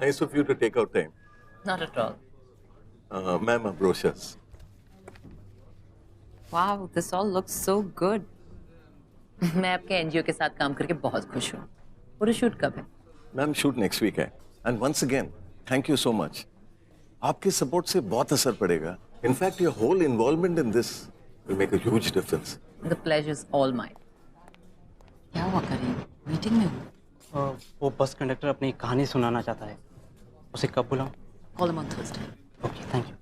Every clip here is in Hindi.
Nice of you to take out time. Not at all. Ma'am, brochures. Wow, this all looks so good. मैं आपके एनजीओ के साथ काम करके बहुत खुश हूँ। पूरा शूट कब है? मैम शूट नेक्स्ट वीक है। And once again thank you so much. आपके सपोर्ट से बहुत असर पड़ेगा। In fact your whole involvement in this will make a huge difference. The pleasure is all mine. क्या हुआ करीम? मीटिंग में हूँ। वो बस कंडक्टर अपनी कहानी सुनाना चाहता है। उसे कब बुलाऊं? Call him on Thursday. Okay, thank you.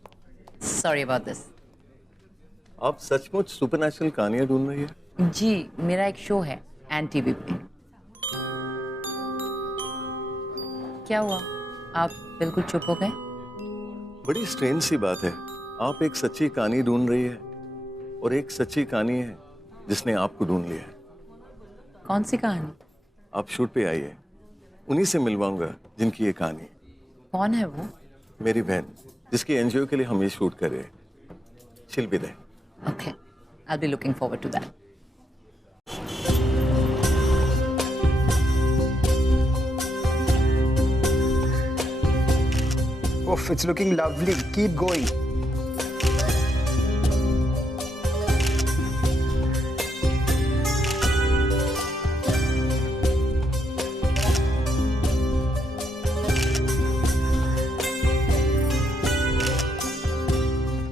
Sorry about this. आप सचमुच सुपरनैचुरल कहानियां ढूंढ रही है? जी, मेरा एक शो है एन टीवी पे। क्या हुआ? आप बिल्कुल चुप हो गए? बड़ी स्ट्रेंज सी बात है। आप एक सच्ची कहानी ढूंढ रही है और एक सच्ची कहानी है जिसने आपको ढूंढ लिया है। कौन सी कहानी? आप शूट पे आइए, उन्हीं से मिलवाऊंगा जिनकी ये कहानी है। कौन है वो? मेरी बहन, जिसकी एनजीओ के लिए हम ये शूट कर रहे हैं। She'll be there. Okay, I'll be looking forward to that. Oof, it's looking lovely. Keep going.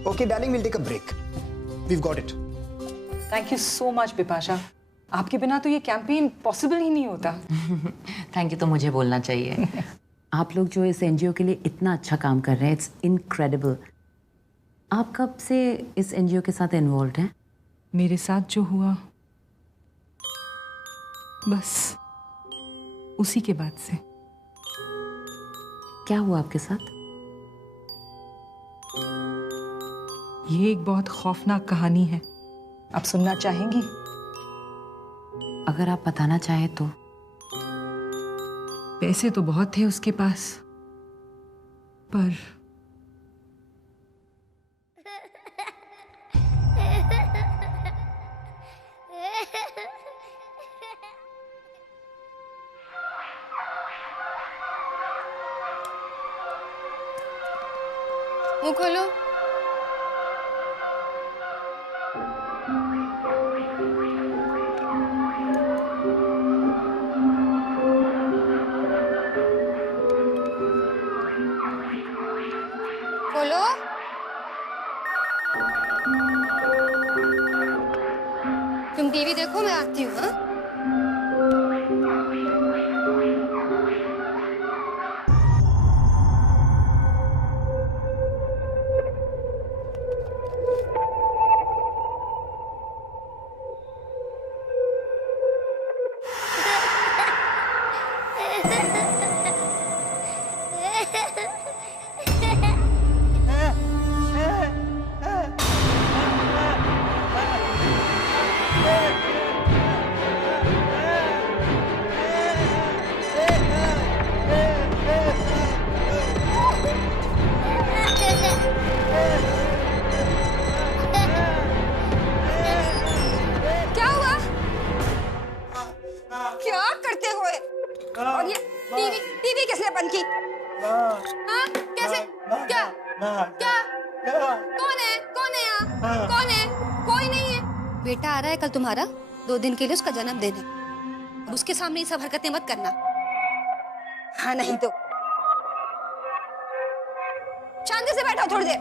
Okay, darling, we'll take a break. We've got it. Thank you so much Bipasha. आपके बिना तो ये कैंपेन पॉसिबल ही नहीं होता। थैंक यू तो मुझे बोलना चाहिए। आप लोग जो इस एनजीओ के लिए इतना अच्छा काम कर रहे हैं, इट्स इनक्रेडिबल। आप कब से इस एनजीओ के साथ इन्वॉल्व हैं? मेरे साथ जो हुआ बस उसी के बाद से। क्या हुआ आपके साथ? ये एक बहुत खौफनाक कहानी है। आप सुनना चाहेंगी? अगर आप बताना चाहें तो। पैसे तो बहुत थे उसके पास, पर मुंह खोलो। खोलो। तुम टीवी देखो, मैं आती हूँ। हाँ? और ये टीवी किसने बंद की? हाँ? कैसे? क्या? क्या? कौन है? कौन है यहाँ? कौन है? कोई नहीं है। बेटा आ रहा है कल तुम्हारा, 2 दिन के लिए उसका जन्मदिन है। अब उसके सामने ये सब हरकतें मत करना। हाँ नहीं तो शांति से बैठो थोड़ी देर।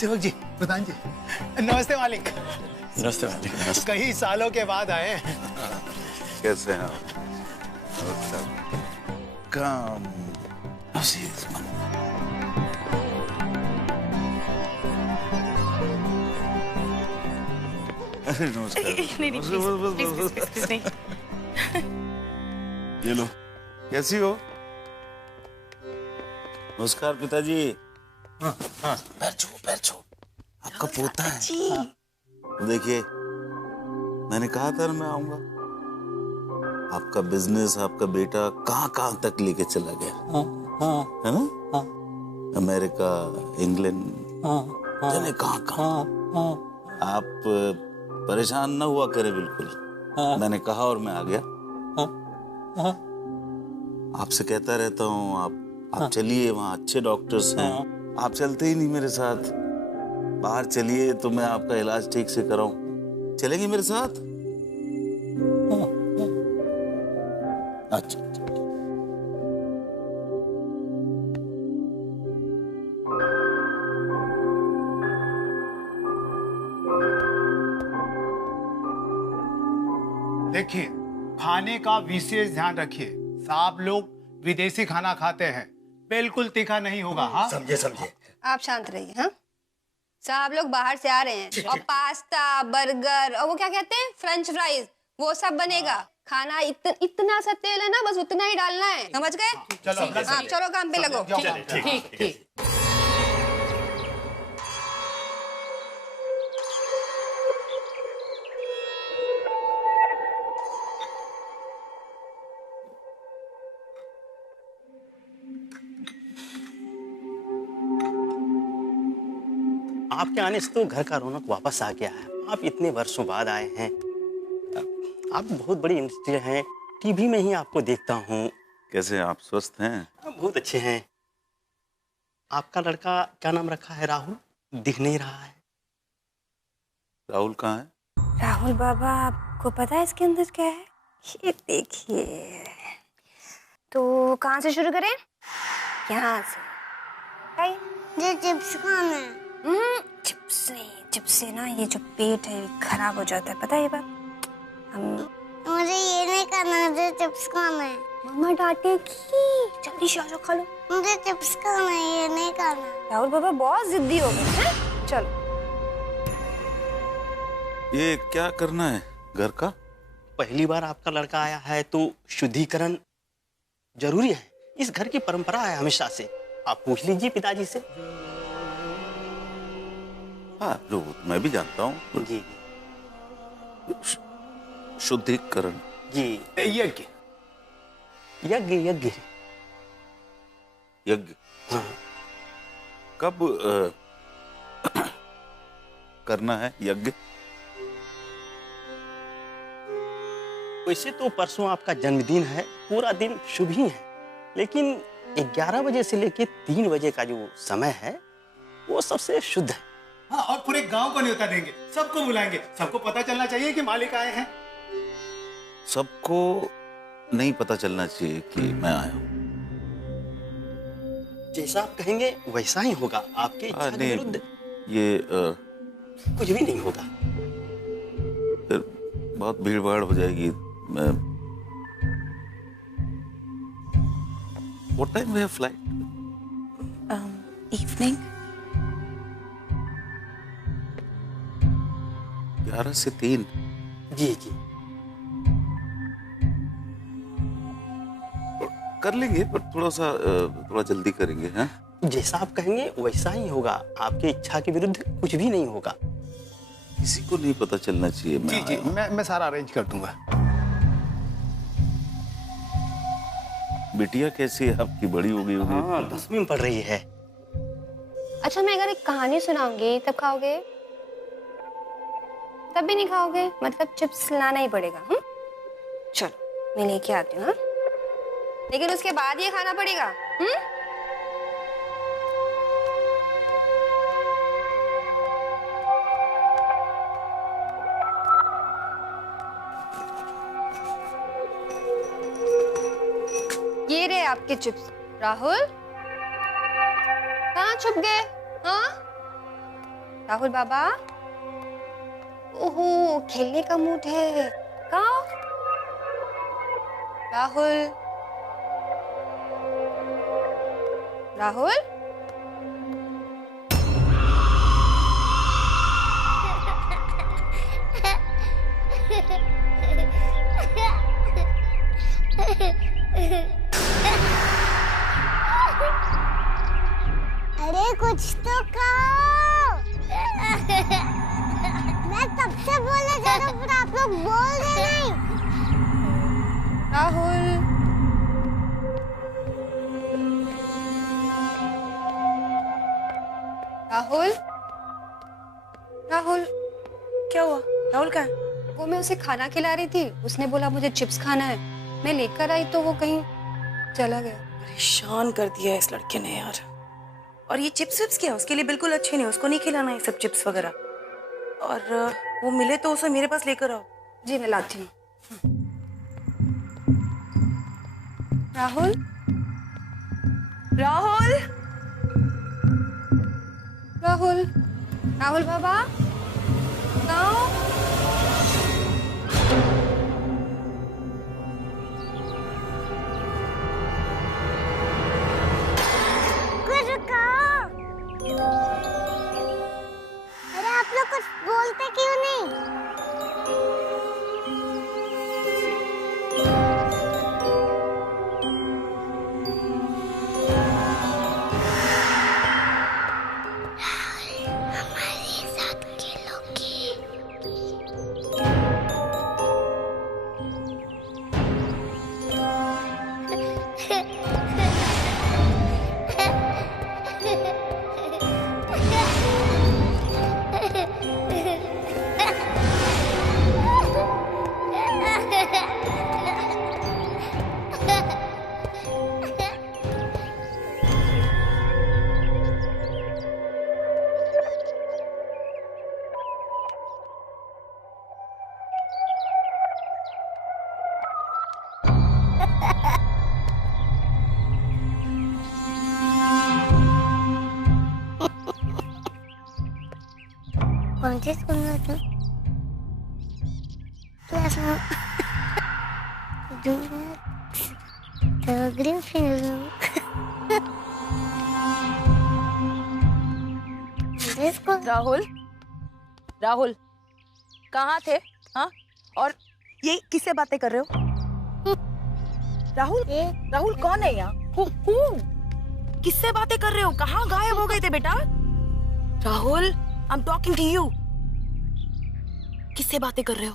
सेवक जी, प्रधान जी, नमस्ते मालिक। नमस्ते मालिक। कई सालों के बाद आए हैं। कैसे हैं आप? काम अरे नमस्कार। नहीं नहीं प्लीज नहीं। ये लो। कैसी हो? नमस्कार पिताजी। पैर छू। आपका पोता है। देखिए, मैंने कहा था ना मैं आऊंगा। आपका बिजनेस, आपका बेटा कहाँ तक लेके चला गया, है ना? अमेरिका, इंग्लैंड, जाने कहाँ। आप परेशान ना हुआ करे बिल्कुल। मैंने कहा और मैं आ गया। आपसे कहता रहता हूँ आप चलिए, वहाँ अच्छे डॉक्टर्स हैं। आप चलते ही नहीं मेरे साथ। बाहर चलिए तो मैं आपका इलाज ठीक से कराऊं। चलेंगे मेरे साथ? अच्छा। देखिए, खाने का विशेष ध्यान रखिए। सब लोग विदेशी खाना खाते हैं, बिल्कुल तीखा नहीं होगा। हाँ, समझे। आप शांत रहिए। हाँ, सब लोग बाहर से आ रहे हैं और पास्ता, बर्गर और वो क्या कहते हैं, फ्रेंच फ्राइज, वो सब बनेगा। खाना इतना सा तेल है ना, बस उतना ही डालना है, समझ गए? चलो आप चलो काम पे लगो। ठीक। आपके आने से तो घर का रौनक वापस आ गया है। आप इतने वर्षों बाद आए हैं। आप बहुत बड़ी इंडस्ट्री हैं, टीवी में ही आपको देखता हूँ। कैसे आप स्वस्थ हैं? बहुत अच्छे हैं। आपका लड़का क्या नाम रखा है? राहुल दिख नहीं रहा है। राहुल कहाँ है? राहुल बाबा, आपको पता है इसके अंदर क्या है? ये देखिए। तो कहाँ से शुरू करें? यहाँ से। ये चिप्स कौन है? चिप्स नहीं, चिप्स से ना ये जो पेट है खराब हो जाता है, पता है ये बात? मुझे ये नहीं करना। मुझे चिप्स कौन है? मम्मा डांटेगी। जल्दी से आओ, खा लो। मुझे चिप्स कौन है? ये नहीं करना। राहुल बाबा बहुत जिद्दी हो गए हैं। चलो। ये क्या करना है घर का? पहली बार आपका लड़का आया है तो शुद्धिकरण जरूरी है। इस घर की परंपरा है हमेशा से। आप पूछ लीजिए पिताजी से। हाँ, जो मैं भी जानता हूँ। जी शुद्धिकरण। जी। यज्ञ। यज्ञ यज्ञ। यज्ञ। हाँ। कब करना है यज्ञ? वैसे तो परसों आपका जन्मदिन है, पूरा दिन शुभ ही है, लेकिन 11 बजे से लेके 3 बजे का जो समय है वो सबसे शुद्ध है। हाँ, और पूरे गांव को न्योता देंगे, सबको बुलाएंगे। सबको पता चलना चाहिए कि मालिक आए हैं। सबको नहीं पता चलना चाहिए कि मैं आया हूँ। जैसा आप कहेंगे वैसा ही होगा। आपके इच्छा के विरुद्ध ये कुछ भी नहीं होगा। फिर बहुत भीड़ भाड़ हो जाएगी। What time we have flight? Evening. 11 से 3। जी जी कर लेंगे, पर थोड़ा जल्दी करेंगे। हैं? जैसा आप कहेंगे वैसा ही होगा। आपकी इच्छा के विरुद्ध कुछ भी नहीं होगा। किसी को नहीं पता चलना चाहिए मैं जी, मैं सारा अरेंज कर दूंगा। बिटिया कैसी है आपकी? बड़ी हो गई होगी। हाँ, 10वीं में पढ़ रही है। अच्छा, मैं अगर एक कहानी सुनाऊंगी तब खाओगे? तब भी नहीं खाओगे? मतलब चिप्स लाना ही पड़ेगा। चलो मैं लेके आती हूँ। लेकिन उसके बाद ये खाना पड़ेगा। ये रहे आपके चिप्स। राहुल कहाँ छुप गए? हाँ राहुल बाबा, ओहो खेलने का मूड है। कहाँ राहुल? राहुल कुछ बोल दे नहीं। राहुल, राहुल, राहुल, क्या हुआ? राहुल कहाँ है? वो मैं उसे खाना खिला रही थी, उसने बोला मुझे चिप्स खाना है, मैं लेकर आई तो वो कहीं चला गया। परेशान कर दिया इस लड़के ने यार। और ये चिप्स विप्स क्या, उसके लिए बिल्कुल अच्छे नहीं, उसको नहीं खिलाना ये सब चिप्स वगैरह। और वो मिले तो उसे मेरे पास लेकर आओ। जी मैं लाती हूँ। राहुल, राहुल, राहुल, राहुल बाबा, गाँव। अरे आप लोग कुछ बोलते क्यों नहीं? हमारे साथ खेलोगे? कौन सी स्कूल में था? क्लास ग्रीन राहुल, राहुल, कहाँ थे? हाँ, और ये किससे बातें कर रहे हो? राहुल, राहुल कौन है यहाँ? किससे बातें कर रहे हो? कहाँ गायब हो गए थे बेटा? Rahul, I'm talking to you. किससे बातें कर रहे हो?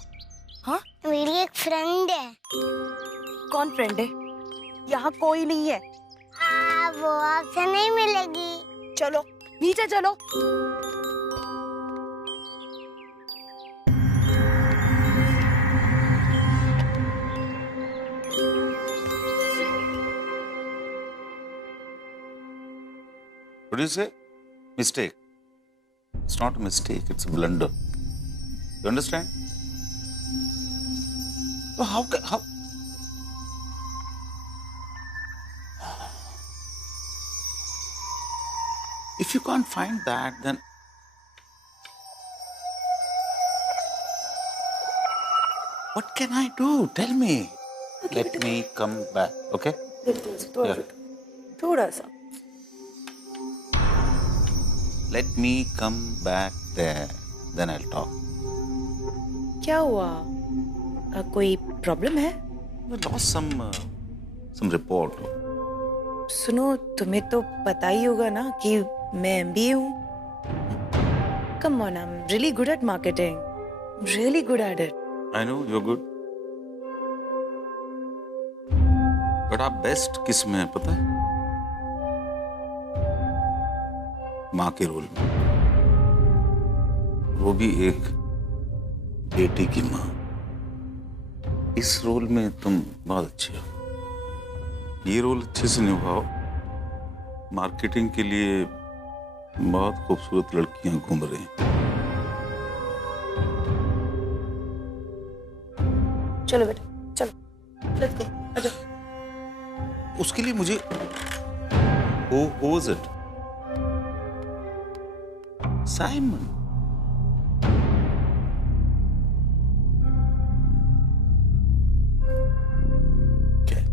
हाँ? मेरी एक फ्रेंड है। कौन फ्रेंड है? यहाँ कोई नहीं है। वो आपसे नहीं मिलेगी। चलो नीचे चलो। What do you say? Mistake. It's not a mistake, it's a blunder. You understand? So how? If you can't find that, then what can I do? Tell me. Let me come back, okay? थोड़ा सा। Let me come back there. Then I'll talk. क्या हुआ? कोई प्रॉब्लम है? I lost some report. सुनो, तुम्हें तो पता ही होगा ना कि मैं MBA हूँ। Come on, I'm really good at marketing. Really good at it. I know you're good. But आप बेस्ट किस में है पता है? माँ के रोल में। वो भी एक बेटी की माँ। इस रोल में तुम बहुत अच्छी हो। ये रोल अच्छे से निभाओ। मार्केटिंग के लिए बहुत खूबसूरत लड़कियां घूम रही हैं। चलो बेटा, चलो। Let's go. आजा। उसके लिए मुझे who was it? Simon. Okay.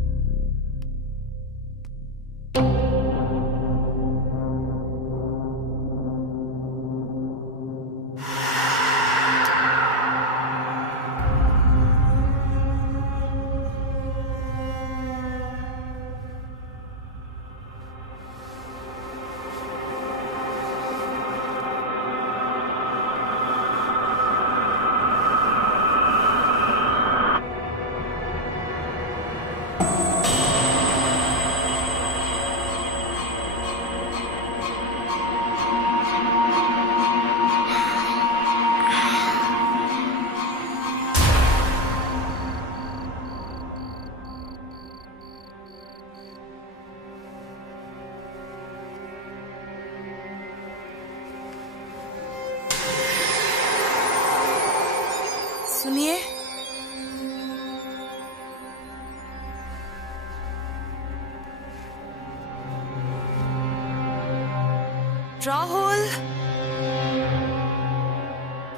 Rahul,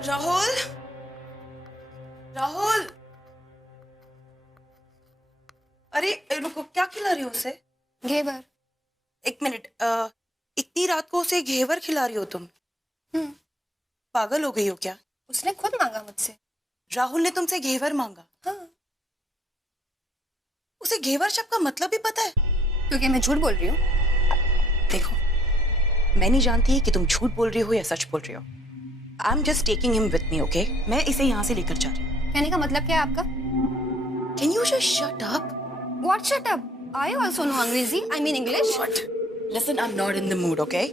Rahul, Rahul, अरे रुको, क्या खिला रही हो उसे? घेवर। एक मिनट, इतनी रात को उसे घेवर खिला रही हो तुम? पागल हो गई हो क्या? उसने खुद मांगा मुझसे। राहुल ने तुमसे घेवर मांगा? हाँ। उसे घेवर शब्द का मतलब भी पता है? क्योंकि मैं झूठ बोल रही हूँ। देखो, मैं नहीं जानती कि तुम झूठ बोल रही हो या सच बोल रही हो। I am just taking him with me, okay? मैं इसे यहाँ से लेकर जा रही हूँ। कहने का मतलब क्या है आपका? Can you just shut up? What shut up? I also know अंग्रेजी. I mean English. What? Listen, I'm not in the mood, okay?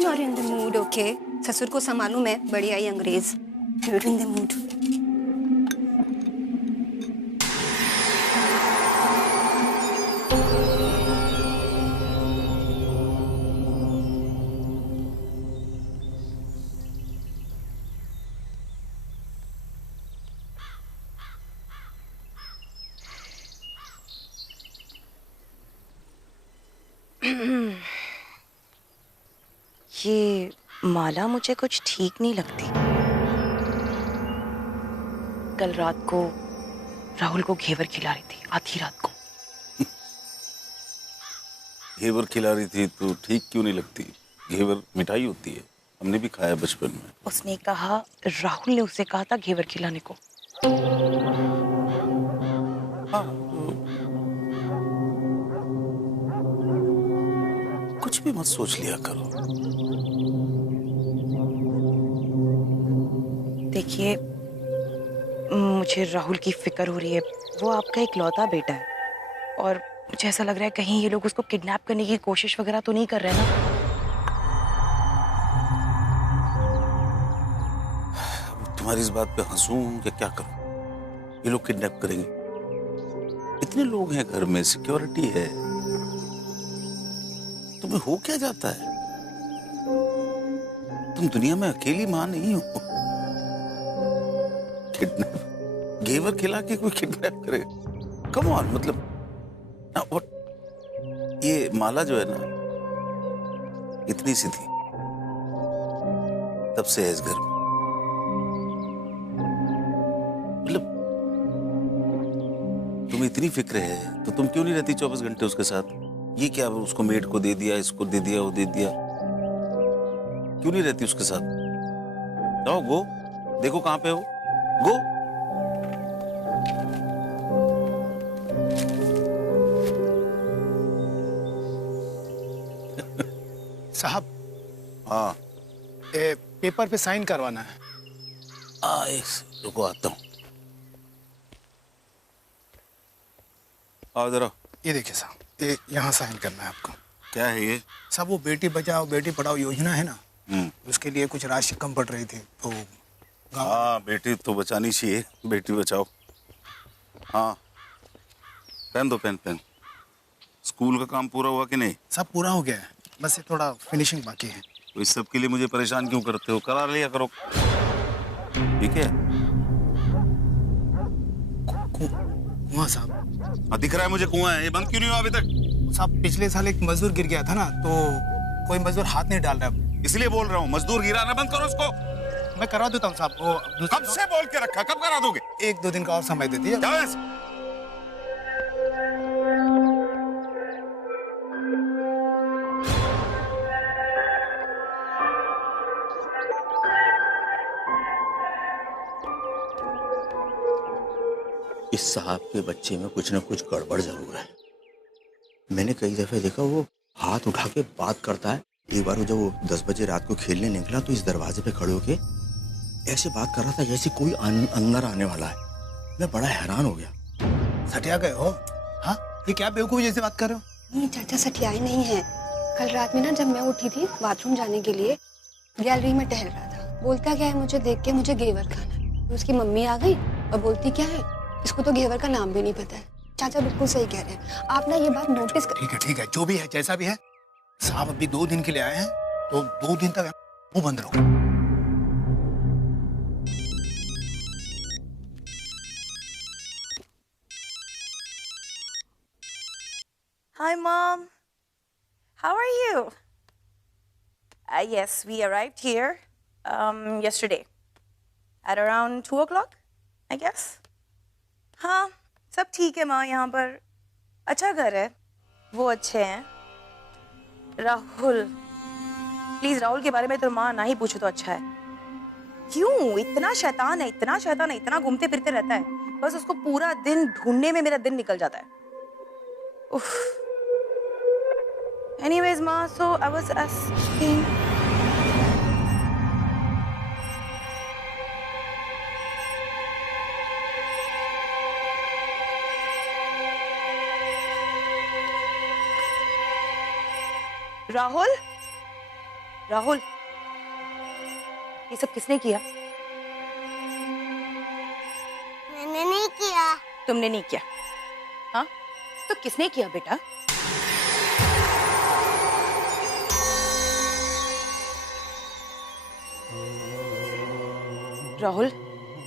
Not in the mood, okay? ससुर को संभालूं मैं, बड़ी आई अंग्रेज. Not in the mood. ये माला मुझे कुछ ठीक नहीं लगती। कल रात को राहुल को घेवर खिला रही थी, आधी रात को। घेवर खिला रही थी तो ठीक क्यों नहीं लगती? घेवर मिठाई होती है, हमने भी खाया बचपन में। उसने कहा, राहुल ने उसे कहा था घेवर खिलाने को। हाँ, तो कुछ भी मत सोच लिया करो। देखिए, मुझे राहुल की फिक्र हो रही है। वो आपका इकलौता बेटा है और मुझे ऐसा लग रहा है कहीं ये लोग उसको किडनैप करने की कोशिश वगैरह तो नहीं कर रहे ना? तुम्हारी इस बात पे हंसूं या क्या करूं? ये लोग किडनैप करेंगे? इतने लोग हैं घर में, सिक्योरिटी है। तुम्हें हो क्या जाता है? तुम दुनिया में अकेली मां नहीं हो। किडनैप, घेवर खिला के कोई किडनैप करेगा? कम ऑन, मतलब ना, ये माला जो है ना, इतनी सी थी, तब से है इस घर में। मतलब तुम्हें इतनी फिक्र है तो तुम क्यों नहीं रहती 24 घंटे उसके साथ? ये क्या, उसको मेड को दे दिया, इसको दे दिया, वो दे दिया, क्यों नहीं रहती उसके साथ? जाओ, गो, देखो कहां पे हो, गो। साहब, हाँ, पेपर पे साइन करवाना है। रुको, आता हूँ। आओ जरा। ये देखिए साहब, ये यहाँ साइन करना है आपको। क्या है ये? साहब, वो बेटी बचाओ बेटी पढ़ाओ योजना है ना, उसके लिए कुछ राशि कम पड़ रही थी तो हाँ, बेटी तो बचानी चाहिए, बेटी बचाओ। हाँ, पेन दो, पेन। स्कूल का काम पूरा हुआ कि नहीं? सब पूरा हो गया है, बस ये थोड़ा फिनिशिंग बाकी है। तो इस सब के लिए मुझे परेशान क्यों करते हो? करा लिया करो, ठीक है? कुआं साहब? हाँ, दिख रहा है मुझे कुआं है। ये बंद क्यों नहीं हुआ अभी तक? साहब, पिछले साल एक मजदूर गिर गया था ना, तो कोई मजदूर हाथ नहीं डाल रहा है। इसलिए बोल रहा हूँ, मजदूर गिरा ना, बंद करो उसको। मैं करा देता हूँ साहब। वो कब से बोल के रखा, कब करा दोगे? 1-2 दिन का और समय दे दिया। जाओ ऐसे। इस साहब के बच्चे में कुछ ना कुछ गड़बड़ जरूर है। मैंने कई दफे देखा वो हाथ उठा के बात करता है। एक बार जब वो 10 बजे रात को खेलने निकला तो इस दरवाजे पे खड़े होके ऐसे बात कर रहा था जैसे कोई अंदर आने वाला है। मैं बड़ा हैरान हो गया। सटिया गए हो? हाँ, ये क्या बेवकूफ जैसे बात कर रहे हो? नहीं चाचा, सठियाई नहीं है। कल रात में ना, जब मैं उठी थी बाथरूम जाने के लिए, गैलरी में टहल रहा था। बोलता क्या है, मुझे देख के मुझे घेवर खाना है। तो उसकी मम्मी आ गई और बोलती क्या है, इसको तो घेवर का नाम भी नहीं पता है। चाचा बिल्कुल सही कह रहे हैं, आप ना ये बात नोटिस कर। ठीक है, जो भी है, जैसा भी है। साहब अभी 2 दिन के लिए आए हैं, तो 2 दिन तक मुंह बंद रखो। Hi, Mom. How are you? Yes, we arrived here yesterday at around 2 o'clock, I guess. हाँ, सब ठीक है माँ यहाँ पर. अच्छा घर है, वो अच्छे हैं. राहुल, प्लीज राहुल के बारे में तो माँ ना ही पूछो तो अच्छा है. क्यों? इतना शैतान है, इतना शैतान है, इतना घूमते फिरते रहता है. बस उसको पूरा दिन ढूंढने में मेरा दिन निकल जाता है. उफ. Anyways, माँ, so I was asking. Rahul, Rahul, ये सब किसने किया? मैंने नहीं किया। तुमने नहीं किया? हाँ, तो किसने किया बेटा? राहुल,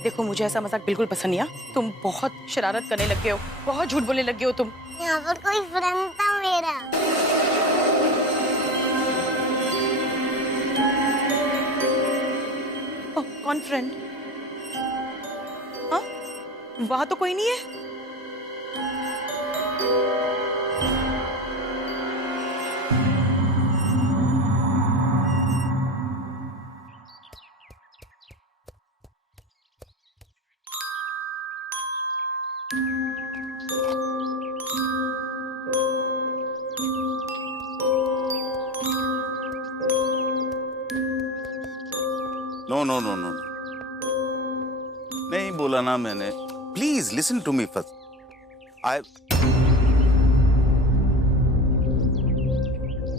देखो मुझे ऐसा मजाक बिल्कुल पसंद नहीं है. तुम बहुत शरारत करने लग गए हो, बहुत झूठ बोलने लग गए हो तुम. यहाँ पर कोई फ्रेंड था मेरा. कौन फ्रेंड? हाँ, वहां तो कोई नहीं है. नो नो नो नो, नहीं बोला ना मैंने. Please listen to me first.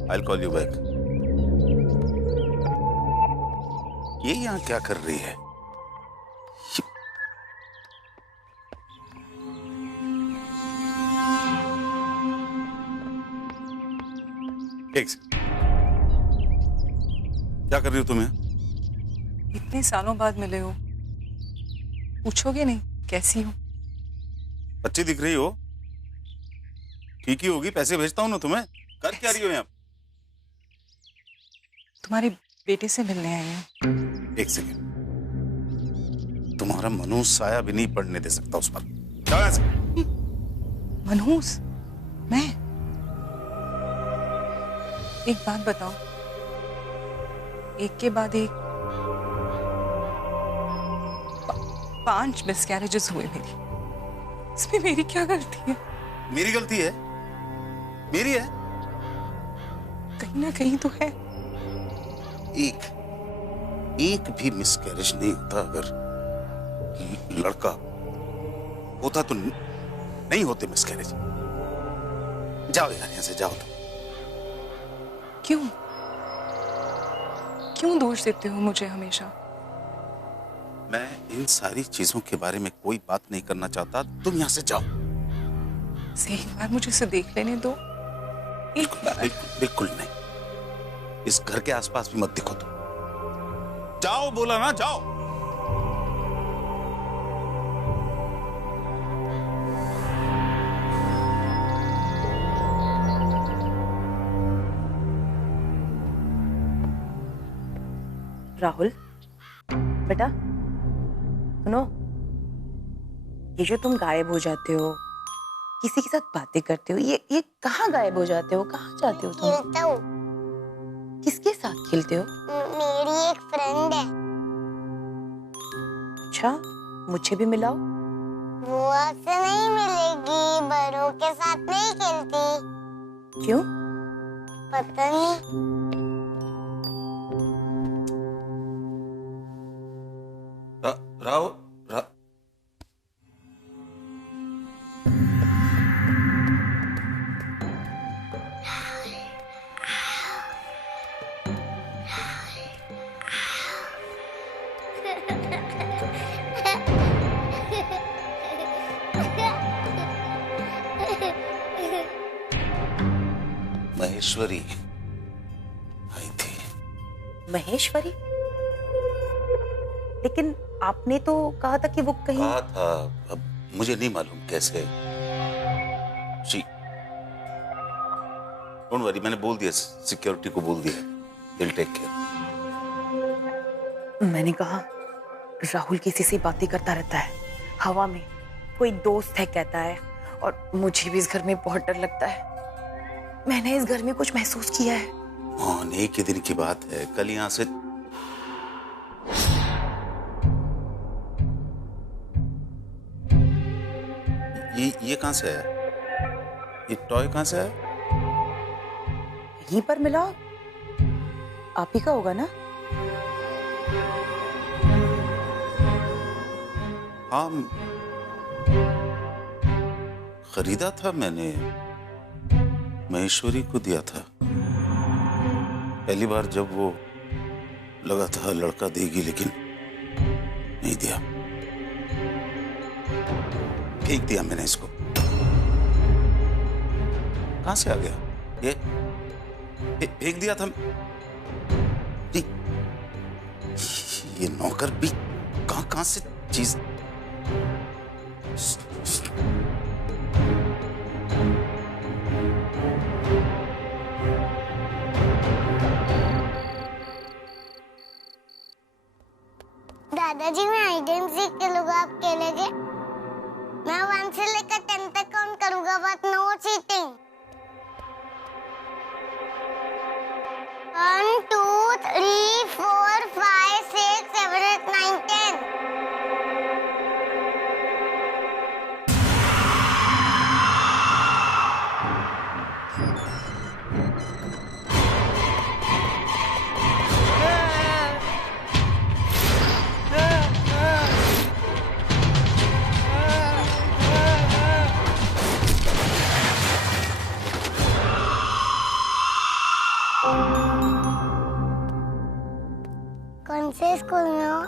I'll call you back. ये यहाँ क्या कर रही है? एक सेकंड. क्या कर रही हो तुम यहाँ? इतने सालों बाद मिले हो, पूछोगे नहीं कैसी हो? अच्छी दिख रही हो. ठीक ही होगी, पैसे भेजता हूँ ना तुम्हें. कर क्या रही हो यहाँ? तुम्हारे बेटे से मिलने आई हूँ. एक सेकंड. तुम्हारा मनहूस साया भी नहीं पड़ने दे सकता उस पर. जाओ यहाँ से. मनहूस? मैं? एक बात बताओ, एक के बाद एक 5 मिसकैरेजेस हुए मेरी. इसमें मेरी क्या गलती है? मेरी गलती है? मेरी है? कहीं ना कहीं तो है. एक भी मिसकैरेज नहीं होता अगर लड़का होता तो नहीं होते मिसकैरेज. जाओ यार यहाँ से, जाओ तुम. क्यों? क्यों दोष देते हो मुझे हमेशा? मैं इन सारी चीजों के बारे में कोई बात नहीं करना चाहता. तुम यहाँ से जाओ. एक बार मुझे इसे देख लेने दो. एक बार. बिल्कुल नहीं. इस घर के आसपास भी मत दिखो तुम. जाओ, बोला ना, जाओ. राहुल, बेटा सुनो, ये जो तुम गायब हो जाते हो, किसी के साथ बातें करते हो, ये कहाँ गायब हो जाते हो? कहाँ जाते हो तुम? खेलता हूँ. किसके साथ खेलते हो? मेरी एक फ्रेंड है. अच्छा, मुझे भी मिलाओ. वो आपसे नहीं मिलेगी, बड़ों के साथ नहीं खेलती. क्यों? पता नहीं. राव महेश्वरी आई थी. महेश्वरी? लेकिन आपने तो कहा था कि वो कहीं. कहा था, अब मुझे नहीं मालूम कैसे. जी, डोंट वरी, मैंने बोल दिया, सिक्योरिटी को बोल दिया. He'll take care. मैंने कहा राहुल किसी से बातें करता रहता है हवा में, कोई दोस्त है कहता है, और मुझे भी इस घर में बहुत डर लगता है। मैंने इस घर में कुछ महसूस किया है। मोहन, एक ही दिन की बात है, कल यहाँ से ये कहां से है? ये टॉय कहां से है? यहीं पर मिला, आप ही का होगा ना? हाँ, खरीदा था मैंने, महेश्वरी को दिया था। पहली बार जब वो लगा था लड़का देगी, लेकिन नहीं दिया, फेंक दिया मैंने इसको। कहां से आ गया ये? फेंक दिया था ये नौकर भी कहां से चीज। दादाजी, मैं हाइड एंड सीक खेलूंगा, आप खेलेंगे? मैं 1 से लेकर 10 तक काउंट करूंगा, बट नो चीटिंग। 1 2 3 4 5 6 7 8 9 10। कौन से स्कूल में हो?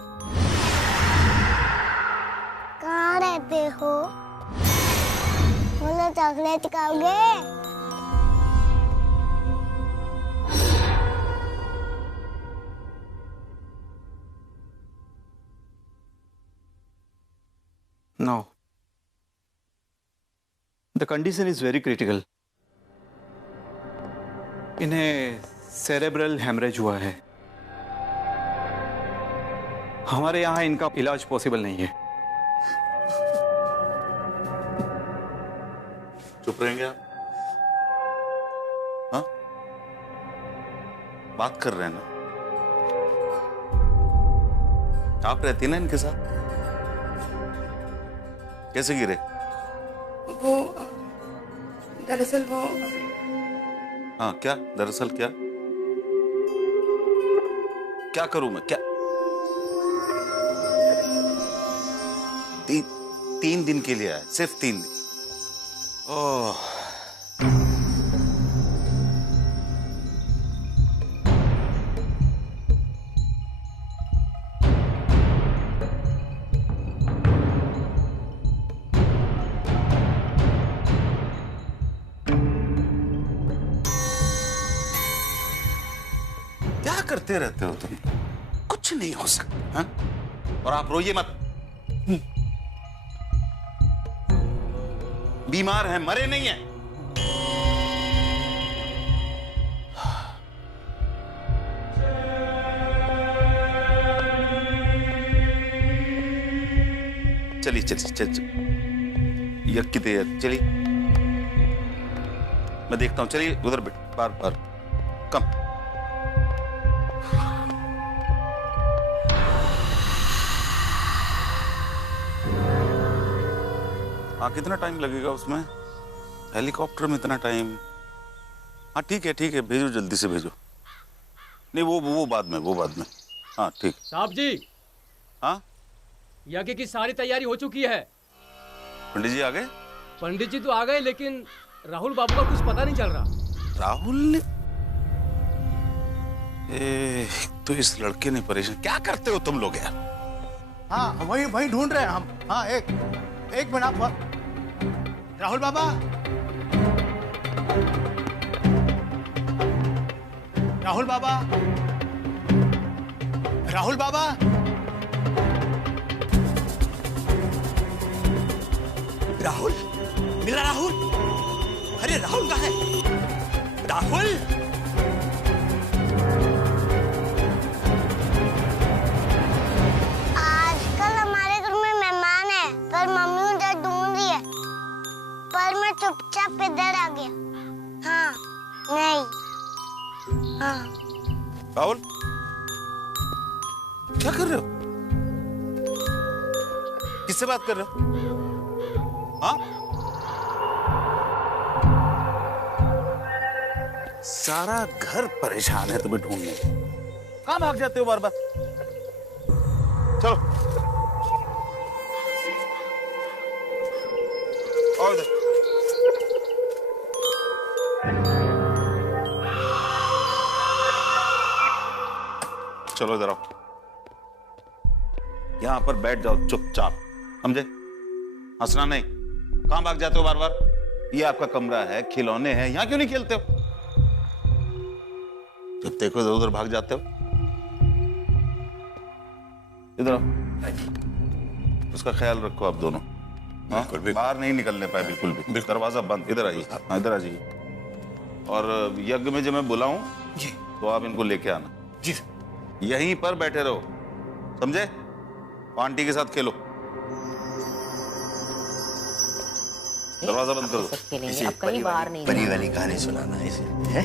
कहाँ रहते हो? बोलो, चॉकलेट खाओगे? No. The condition is very critical. इन्हें सेरेब्रल हेमरेज हुआ है। हमारे यहाँ इनका इलाज पॉसिबल नहीं है। चुप रहेंगे आप? हाँ? बात कर रहे हैं ना? आप रहती ना इनके साथ? कैसे गिरे? वो दरअसल वो हाँ, क्या दरअसल क्या? क्या करूं मैं? क्या? 3 दिन के लिए आया, सिर्फ 3 दिन। ओह, क्या करते रहते हो तुम? कुछ नहीं हो सकता, हाँ? और आप रोइए मत। बीमार हैं, मरे नहीं हैं। चलिए यक किते चलिए, मैं देखता हूं। चलिए उधर बार बार कम। हाँ, कितना टाइम लगेगा उसमें? हेलीकॉप्टर में इतना टाइम? हाँ ठीक है, भेजो, जल्दी से भेजो। नहीं, वो बाद में। हाँ ठीक। साहब जी। हाँ, यज्ञ की सारी तैयारी हो चुकी है। पंडित जी आ गए? पंडित जी तो आ गए, लेकिन राहुल बाबू का कुछ पता नहीं चल रहा। राहुल ने? तो इस लड़के ने परेशान। क्या करते हो तुम लोग यार? हाँ, वही ढूंढ रहे हैं हम। हाँ, एक मिनट आप। राहुल बाबा, राहुल बाबा, राहुल बाबा, राहुल मिला? राहुल? अरे राहुल कहाँ है? राहुल! इसलिए मैं चुपचाप इधर आ गया। हाँ नहीं हाँ। राहुल क्या कर रहे हो? किससे बात कर रहे हो? हाँ? सारा घर परेशान है तुम्हें ढूंढने। कहाँ भाग जाते हो बार बार? चलो आओ इधर। चलो इधर आओ, यहां पर बैठ जाओ चुपचाप, समझे? हंसना नहीं। कहां भाग जाते हो बार बार? ये आपका कमरा है, खिलौने हैं, यहां क्यों नहीं खेलते हो? जब देखो इधर उधर भाग जाते हो। इधर आओ, उसका ख्याल रखो आप दोनों। हाँ? बाहर नहीं निकलने पाए बिल्कुल भी। दरवाजा बंद। इधर आइए। हाँ इधर आ जाइए। और यज्ञ में जब मैं बुलाऊं जी तो आप इनको लेके आना जी। यहीं पर बैठे रहो, समझे? आंटी के साथ खेलो। दरवाजा बंद कर दो। अब कहीं बाहर नहीं परी वाली कहानी सुनाना है इसे, है?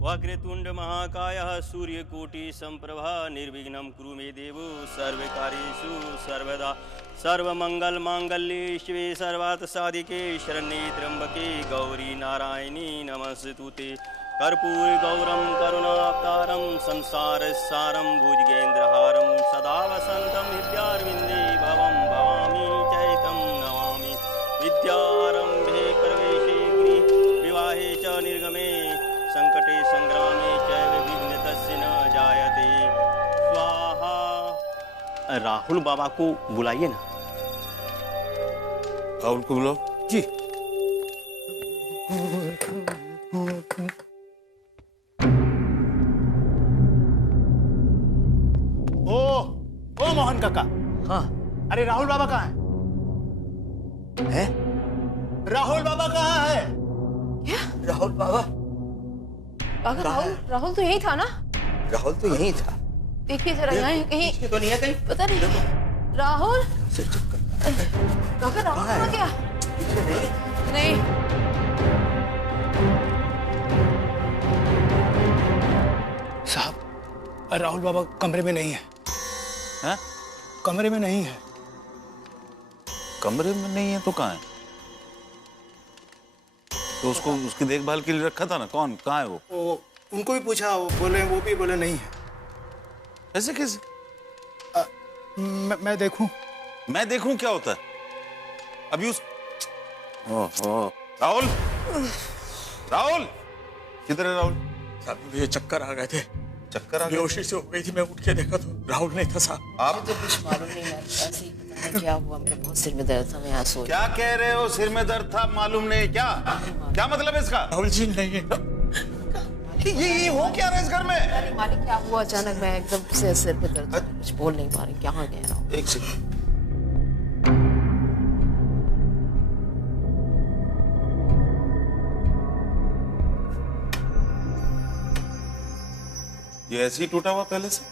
वक्रतुंड महाकाय सूर्यकोटि संप्रभा निर्विघ्नं कुरु मे देव सर्वकार्येषु सर्वदा सर्वमंगल मांगल्ये शिवे सर्वार्थ साधिके शरण्ये त्र्यंबके गौरी नारायणी नमस्तुते। कर्पूर गौरम करुणावतारम संसार सारम भुजगेन्द्रहारम सदा वसंतम हृदयारविंदे भवं भवामी चैतं नमामि। विद्यारंभे प्रवेशे गृहे विवाहे च निर्गमे संकटे संग्रामे च विघ्नतस्य न जायते। स्वाहा। राहुल बाबा को बुलाइए ना। राहुल को बुलाओ जी। ओ मोहन काका। हाँ। अरे राहुल बाबा कहाँ है? राहुल बाबा कहाँ है? क्या? राहुल बाबा? राहुल तो यही था ना? राहुल तो यही था। देखिए जरा यहाँ कहीं तो नहीं है कहीं? पता नहीं। राहुल? राहुल कहाँ गया? नहीं। साहब राहुल बाबा कमरे में नहीं है। हैं? कमरे में नहीं है। कमरे में नहीं है तो कहाँ है? तो उसको उसकी देखभाल के लिए रखा था ना। कौन कहाँ है वो? उनको भी पूछा, वो भी बोले नहीं है। ऐसे कैसे? मैं देखूं? मैं देखूं क्या होता है? अभी उस राहुल राहुल किधर है राहुल? साहब मुझे चक्कर आ गए थे। चक्कर आ गए? बेहोशी से हो गई थी, मैं उठ के देखा तो राहुल नहीं था साहब। आप तो कुछ मालूम नहीं, मैं ऐसे ही पता नहीं क्या हुआ, मेरे बहुत सिर में दर्द था, मैं यहाँ सो। क्या कह रहे हो? सिर में दर्द था मालूम नहीं? क्या क्या मतलब है इसका? राहुल जी नहीं है। ये हो क्या रहा है इस घर में? अरे मालिक क्या हुआ अचानक, मैं एकदम से सिर में दर्द, कुछ बोल नहीं पा रही, क्या कह रहा हूँ। एक सेकंड। ये ऐसे ही टूटा हुआ पहले से?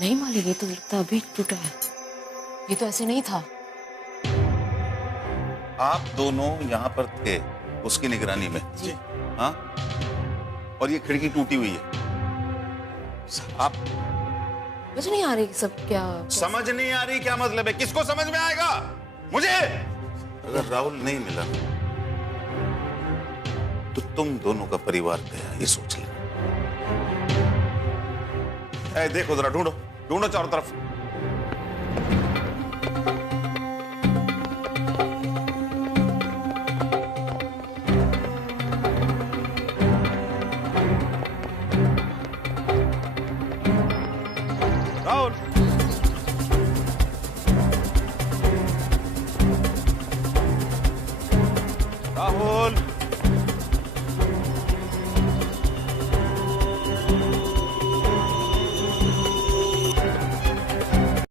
नहीं मालिक, ये तो लगता अभी टूटा है, ये तो ऐसे नहीं था। आप दोनों यहाँ पर थे उसकी निगरानी में जी। हाँ, और ये खिड़की टूटी हुई है। आप मुझे नहीं आ रही सब क्या समझ नहीं आ रही? क्या मतलब है? किसको समझ में आएगा? मुझे? अगर राहुल नहीं मिला तो तुम दोनों का परिवार गया, ये सोच ले। देखो जरा, ढूंढो ढूंढो चारों तरफ। राहुल राहुल